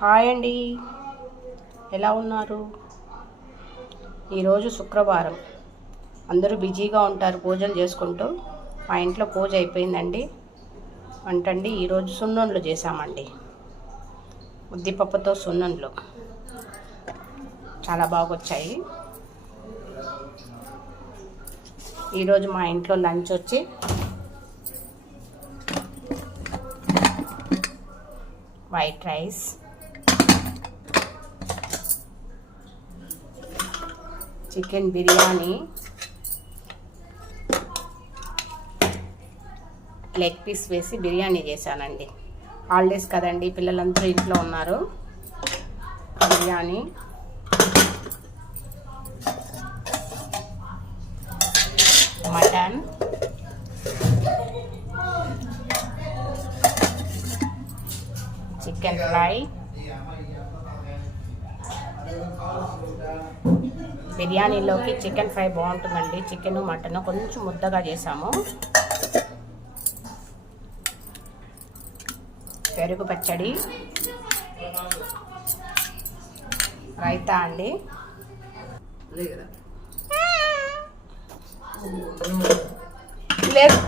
హాయ్ అండి, ఎలా ఉన్నారు? ఈరోజు శుక్రవారం, అందరూ బిజీగా ఉంటారు పూజలు చేసుకుంటూ. మా ఇంట్లో పూజ అయిపోయిందండి. వంటండి ఈరోజు సున్నుండలు చేశామండి. ఉద్దిపప్పుతో సున్నుండలు చాలా బాగా వచ్చాయి. ఈరోజు మా ఇంట్లో లంచ్ వచ్చి white rice, chicken biryani, leg piece వేసి బిర్యానీ చేశానండి. హాలిడేస్ కదండి, పిల్లలందరూ ఇంట్లో ఉన్నారు. బిర్యానీ, మటన్, చికెన్ ఫ్రై, బిర్యానీలోకి చికెన్ ఫ్రై బాగుంటుందండి. చికెన్ మటన్ కొంచెం ముద్దగా చేసాము. పెరుగు పచ్చడి, రైతా అండి. లేదు,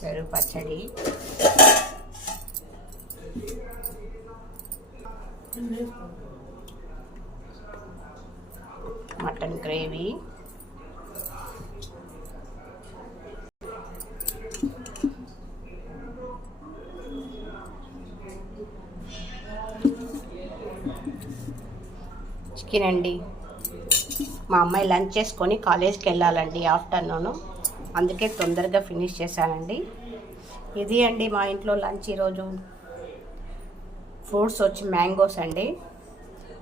పెరుగు పచ్చడి, మటన్ గ్రేవీ, చికెన్ అండి. మా అమ్మాయి లంచ్ చేసుకొని కాలేజ్కి వెళ్ళాలండి ఆఫ్టర్నూను, అందుకే తొందరగా ఫినిష్ చేశానండి. ఇది అండి మా ఇంట్లో లంచ్ ఈరోజు. ఫ్రూట్స్ వచ్చి మ్యాంగోస్ అండి,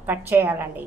కట్ చేయాలండి.